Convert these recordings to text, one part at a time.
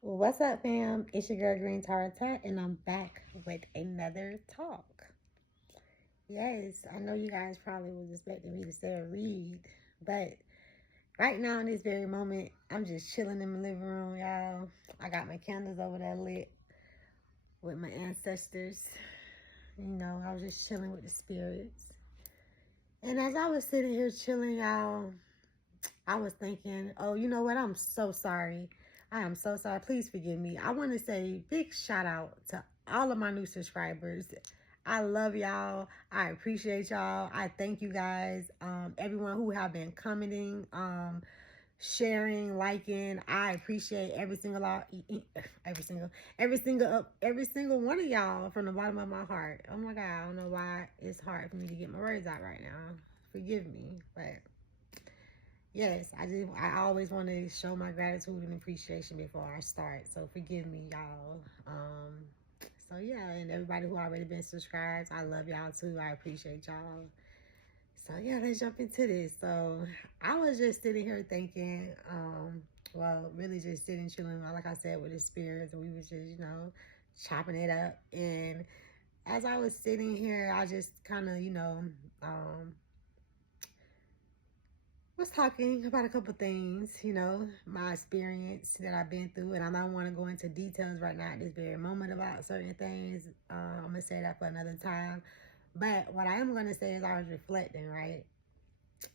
What's up, fam? It's your girl Green Tara Tat, and I'm back with another talk. Yes, I know you guys probably was expecting me to say a read, but right now in this very moment, I'm just chilling in my living room, y'all. I got my candles over there lit with my ancestors. I was just chilling with the spirits. And as I was sitting here chilling, y'all, I was thinking, oh, you know what? I'm so sorry. I am so sorry. Please forgive me. I want to say big shout out to all of my new subscribers. I love y'all. I appreciate y'all. I thank you guys. Everyone who have been commenting, sharing, liking. I appreciate every single one of y'all from the bottom of my heart. Oh my God, I don't know why it's hard for me to get my words out right now. Forgive me, but yes, I always want to show my gratitude and appreciation before I start. So forgive me, y'all. So yeah, and everybody who already been subscribed, I love y'all too. I appreciate y'all. So yeah, let's jump into this. So I was just sitting here thinking, well, really just sitting chilling, like I said, with the spirits, and we was just, chopping it up. And as I was sitting here, I just kind of, um, was talking about a couple things, my experience that I've been through, and I don't want to go into details right now at this very moment about certain things. I'm gonna say that for another time. But what I am gonna say is I was reflecting, right?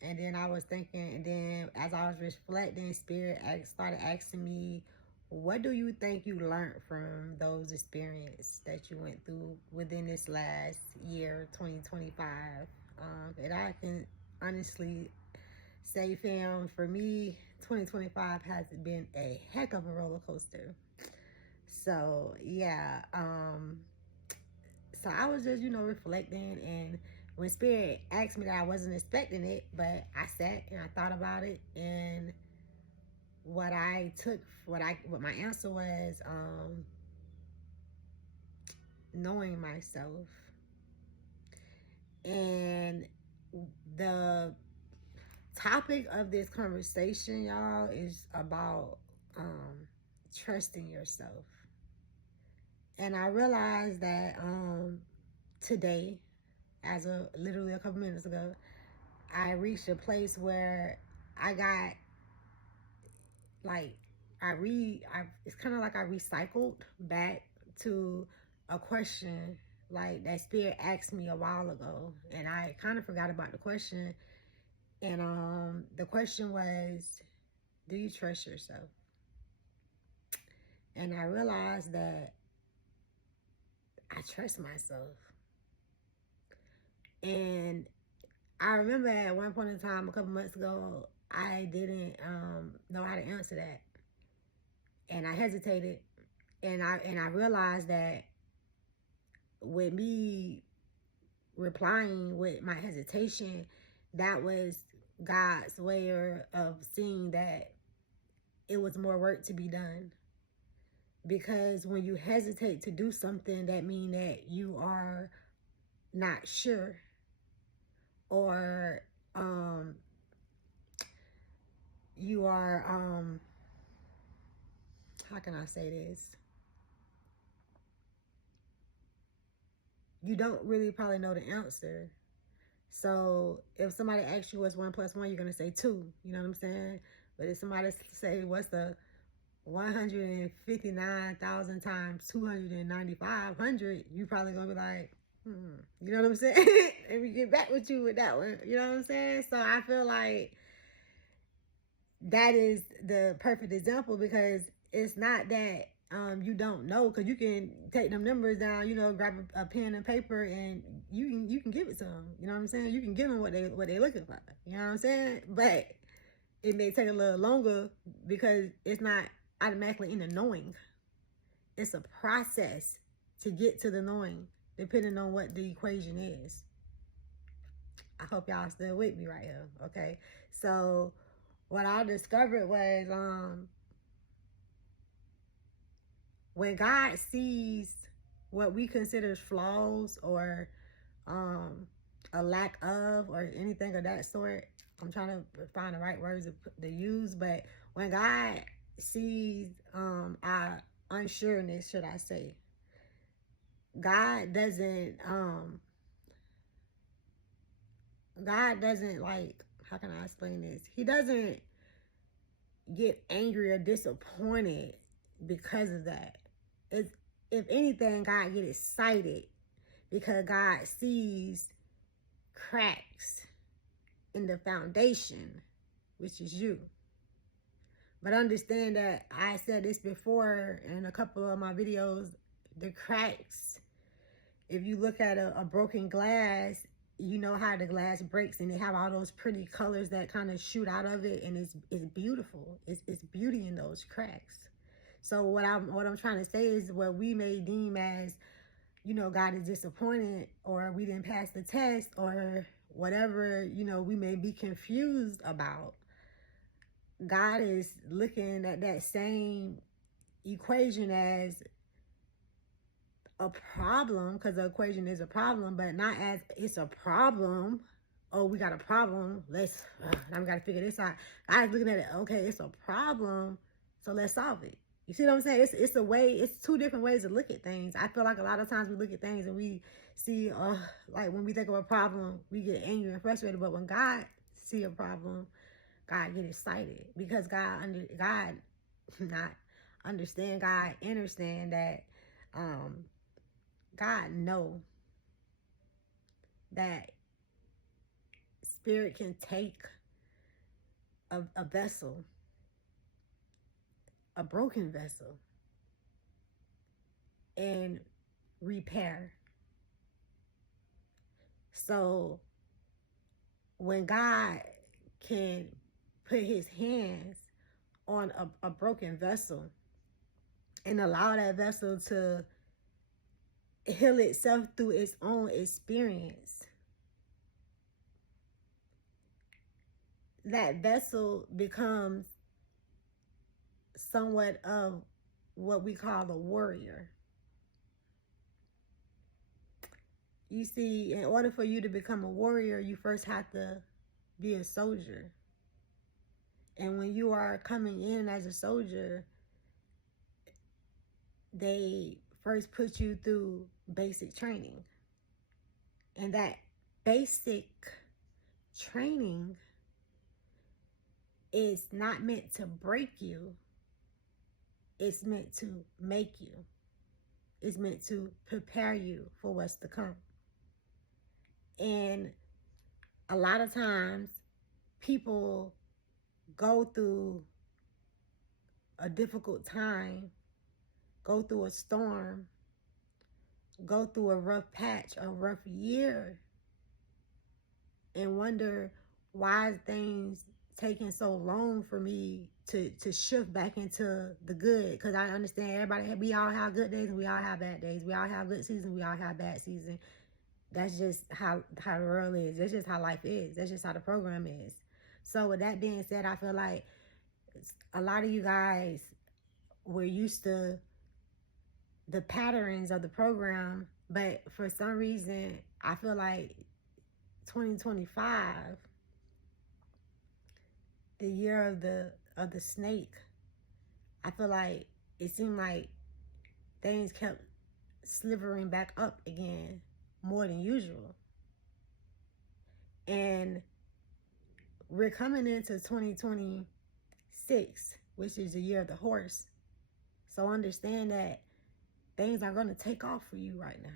And then I was thinking, and then as I was reflecting, started asking me, what do you think you learned from those experiences that you went through within this last year, 2025? And I can honestly say, fam, for me, 2025 has been a heck of a roller coaster. So, yeah. So I was just, reflecting, and when Spirit asked me that, I wasn't expecting it, but I sat and I thought about it, and what my answer was, knowing myself. And the topic of this conversation, y'all, is about trusting yourself. And I realized that today, as of literally a couple minutes ago, I reached a place where I got like it's kind of like I recycled back to a question like that Spirit asked me a while ago, and I kind of forgot about the question. And the question was, do you trust yourself? And I realized that I trust myself. And I remember at one point in time, a couple months ago, I didn't know how to answer that, and I hesitated. And I realized that with me replying with my hesitation, that was God's way of seeing that it was more work to be done. Because when you hesitate to do something, that means that you are not sure, or you are how can I say this? You don't really probably know the answer. So if somebody asks you what's 1 plus 1, you're gonna say 2. You know what I'm saying? But if somebody say what's the 159,000 times 295,000, you probably gonna be like, you know what I'm saying? And we get back with you with that one. You know what I'm saying? So I feel like that is the perfect example, because it's not that you don't know, because you can take them numbers down, grab a pen and paper, and you can give it to them. You know what I'm saying? You can give them what they looking for. You know what I'm saying? But it may take a little longer because it's not automatically in the knowing. It's a process to get to the knowing, depending on what the equation is. I hope y'all still with me right here. Okay. So what I discovered was when God sees what we consider flaws, or a lack of, or anything of that sort. I'm trying to find the right words to use, but when God sees our unsureness, should I say. God doesn't like, how can I explain this? He doesn't get angry or disappointed because of that. If anything, God get excited because God sees cracks in the foundation, which is you. But understand that I said this before in a couple of my videos, the cracks, if you look at a broken glass, you know how the glass breaks and they have all those pretty colors that kind of shoot out of it, and it's beautiful. It's beauty in those cracks. So what I'm trying to say is, what we may deem as, you know, God is disappointed, or we didn't pass the test, or whatever, you know, we may be confused about, God is looking at that same equation as a problem, because the equation is a problem, but not as it's a problem. Oh, we got a problem. Now we got to figure this out. God's looking at it. Okay, it's a problem, so let's solve it. You see what I'm saying? It's a way. It's two different ways to look at things. I feel like a lot of times we look at things and we see, like when we think of a problem, we get angry and frustrated. But when God see a problem, God get excited, because God not understand, God understand that God know that spirit can take a vessel, a broken vessel, and repair. So when God can put his hands on a broken vessel and allow that vessel to heal itself through its own experience, that vessel becomes somewhat of what we call a warrior. You see, in order for you to become a warrior, you first have to be a soldier. And when you are coming in as a soldier, they first put you through basic training. And that basic training is not meant to break you. It's meant to make you. It's meant to prepare you for what's to come. And a lot of times people go through a difficult time, go through a storm, go through a rough patch, a rough year, and wonder why things taking so long for me to shift back into the good. Because I understand everybody, we all have good days and we all have bad days. We all have good seasons, we all have bad seasons. That's just how the world is. That's just how life is. That's just how the program is. So with that being said, I feel like a lot of you guys were used to the patterns of the program, but for some reason, I feel like 2025, the year of the snake, I feel like it seemed like things kept slithering back up again more than usual. And we're coming into 2026, which is the year of the horse. So understand that things are going to take off for you right now.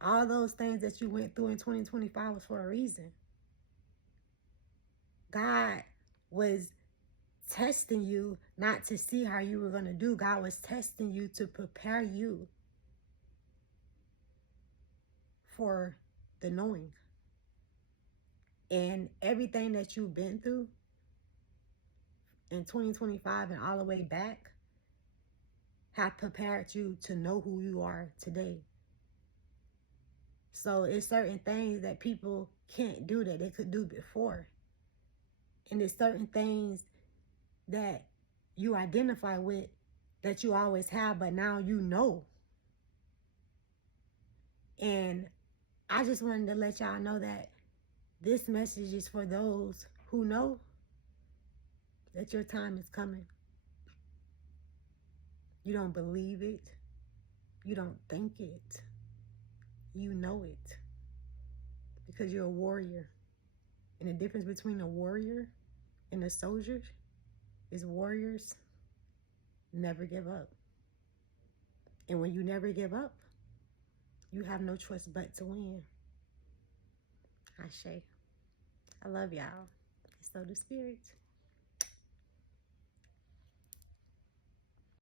All those things that you went through in 2025 was for a reason. God was testing you not to see how you were going to do. God was testing you to prepare you for the knowing. And everything that you've been through in 2025 and all the way back have prepared you to know who you are today. So it's certain things that people can't do that they could do before. And there's certain things that you identify with that you always have, but now you know. And I just wanted to let y'all know that this message is for those who know that your time is coming. You don't believe it. You don't think it. You know it. Because you're a warrior. And the difference between a warrior and a soldier is warriors never give up. And when you never give up, you have no choice but to win. Ashe. I love y'all. So do spirits.